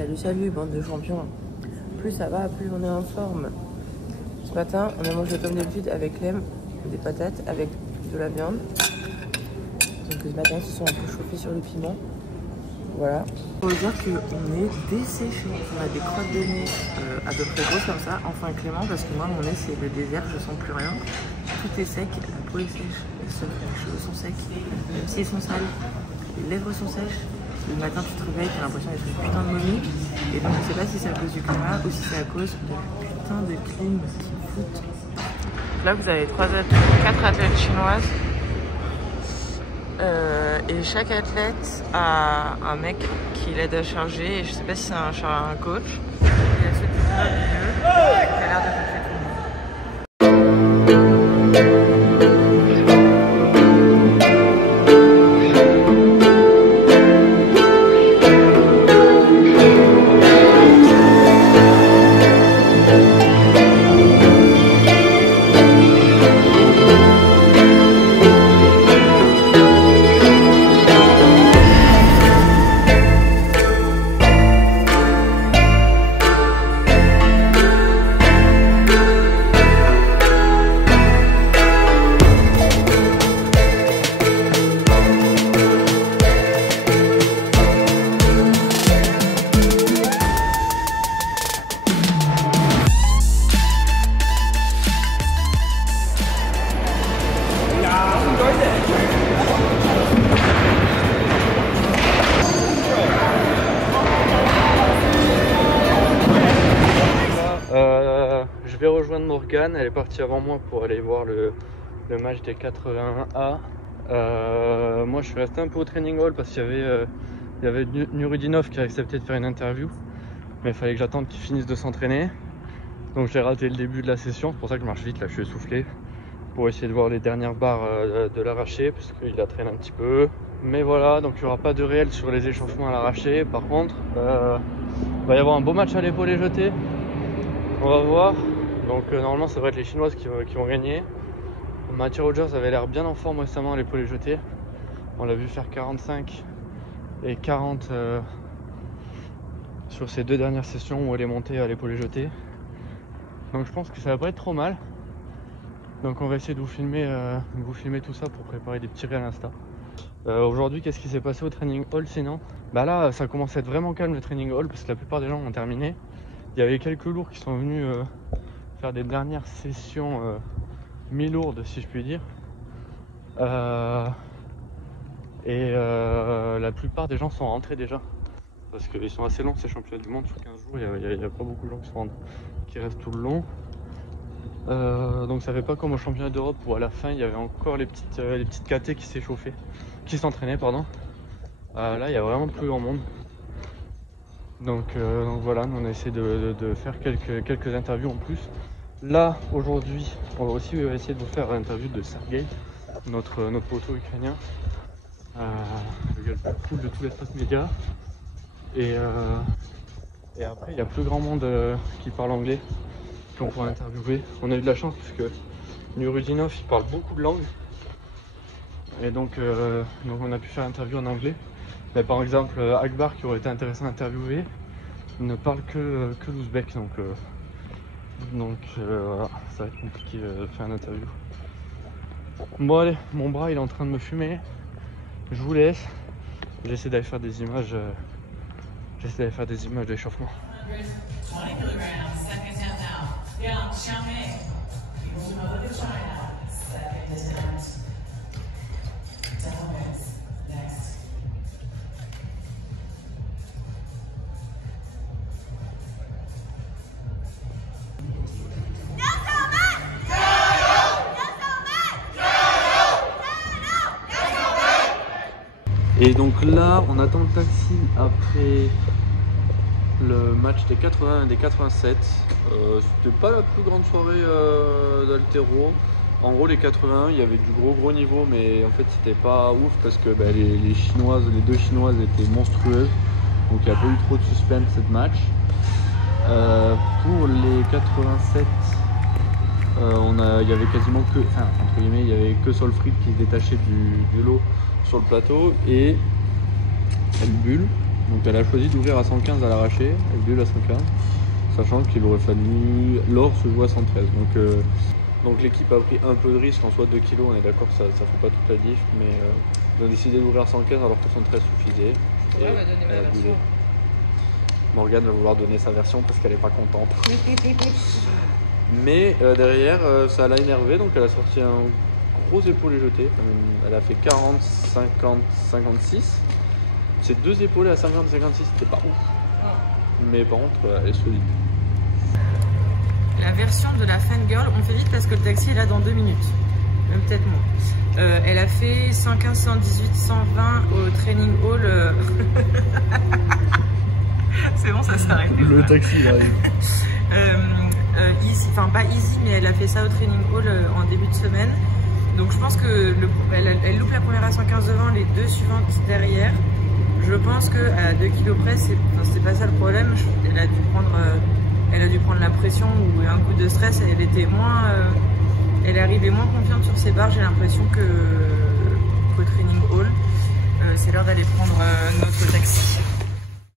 Salut, salut, bande de champions. Plus ça va, plus on est en forme. Ce matin, on a mangé comme d'habitude avec Lem, des patates, avec de la viande. Donc ce matin, ils se sont un peu chauffés sur le piment. Voilà. Faut dire qu'on est desséché. On a des crottes de nez à peu près grosses comme ça. Enfin Clément, parce que moi, mon nez, c'est le désert, je sens plus rien. Tout est sec, la peau est sèche, les cheveux sont secs, même s'ils sont sales, les lèvres sont sèches. Le matin, tu te réveilles, t'as l'impression d'être une putain de momie. Et donc, je sais pas si c'est à cause du climat ou si c'est à cause de la putain de clim qui fout. Là, vous avez 4 athlètes chinoises. Et chaque athlète a un mec qui l'aide à charger. Et je sais pas si c'est un coach. Et il y a celui qui est au milieu, qui a l'air de faire tout le monde. Je vais rejoindre Morgane, elle est partie avant moi pour aller voir le match des 81A. Moi je suis resté un peu au training hall parce qu'il y avait Nurudinov qui a accepté de faire une interview, mais il fallait que j'attende qu'il finisse de s'entraîner. Donc j'ai raté le début de la session, c'est pour ça que je marche vite, là je suis essoufflé, pour essayer de voir les dernières barres de l'arraché parce qu'il la traîne un petit peu. Mais voilà, donc il n'y aura pas de réel sur les échauffements à l'arraché. Par contre, il va y avoir un beau match à l'épaulé jeté. On va voir. Donc normalement ça devrait être les Chinoises qui vont gagner. Matthew Rogers avait l'air bien en forme récemment à l'épaulé jeté. On l'a vu faire 45 et 40 sur ces 2 dernières sessions où elle est montée à l'épaulé jeté. Donc je pense que ça va pas être trop mal. Donc on va essayer de vous filmer tout ça pour préparer des petits réels Insta. Aujourd'hui, qu'est-ce qui s'est passé au training hall sinon? Bah là ça commence à être vraiment calme le training hall parce que la plupart des gens ont terminé. Il y avait quelques lourds qui sont venus faire des dernières sessions mi-lourdes si je puis dire. La plupart des gens sont rentrés déjà. Parce qu'ils sont assez longs ces championnats du monde sur 15 jours, il n'y a pas beaucoup de gens qui restent tout le long. Donc ça fait pas comme au championnat d'Europe où à la fin il y avait encore les petites KT qui s'échauffaient, qui s'entraînaient pardon. Là il y a vraiment plus grand monde. Donc voilà, nous on a essayé de faire quelques interviews en plus. Là aujourd'hui on va aussi essayer de vous faire l'interview de Sergei, notre poteau ukrainien, le gars le plus cool de tout l'espace média. Et après il y a plus grand monde qui parle anglais qu'on pourra interviewer. On a eu de la chance parce que Nurudinov il parle beaucoup de langues. Et donc on a pu faire l'interview en anglais. Mais par exemple Akbar qui aurait été intéressant à interviewer ne parle que l'ouzbek, donc voilà, ça va être compliqué de faire une interview. Bon allez, mon bras il est en train de me fumer, je vous laisse, j'essaie d'aller faire des images d'échauffement. Et donc là, on attend le taxi après le match des 80 et des 87. C'était pas la plus grande soirée d'haltéro. En gros, les 81, il y avait du gros niveau, mais en fait, c'était pas ouf parce que les 2 Chinoises étaient monstrueuses. Donc, il n'y a pas eu trop de suspense cette match. Pour les 87, il y avait quasiment que, entre guillemets, il y avait que Solfrid qui se détachait du lot sur le plateau et elle bulle. Donc elle a choisi d'ouvrir à 115 à l'arraché, elle bulle à 115, sachant qu'il aurait fallu l'or se joue à 113. Donc l'équipe a pris un peu de risque, en soit 2 kg, on est d'accord, ça fait pas toute la diff, mais ils ont décidé d'ouvrir à 115 alors que 113 suffisait. Ouais, elle va donner ma version. Morgane va vouloir donner sa version parce qu'elle est pas contente. Mais derrière, ça l'a énervé, donc elle a sorti un gros épaulé jeté. Elle a fait 40, 50, 56. Ces deux épaulés à 50, 56, c'était pas ouf. Mais par contre, elle est solide. La version de la fangirl, on fait vite parce que le taxi est là dans 2 minutes. Même peut-être moins. Elle a fait 115, 118, 120 au training hall. C'est bon, ça s'arrête. Le taxi là. Easy, enfin pas easy, mais elle a fait ça au training hall en début de semaine. Donc je pense que elle loupe la première à 115 devant, les deux suivantes derrière. Je pense qu'à 2 kg près, c'est pas ça le problème. Elle a dû prendre la pression ou un coup de stress. Elle est arrivée moins confiante sur ses barres, j'ai l'impression, qu'au training hall. C'est l'heure d'aller prendre notre taxi.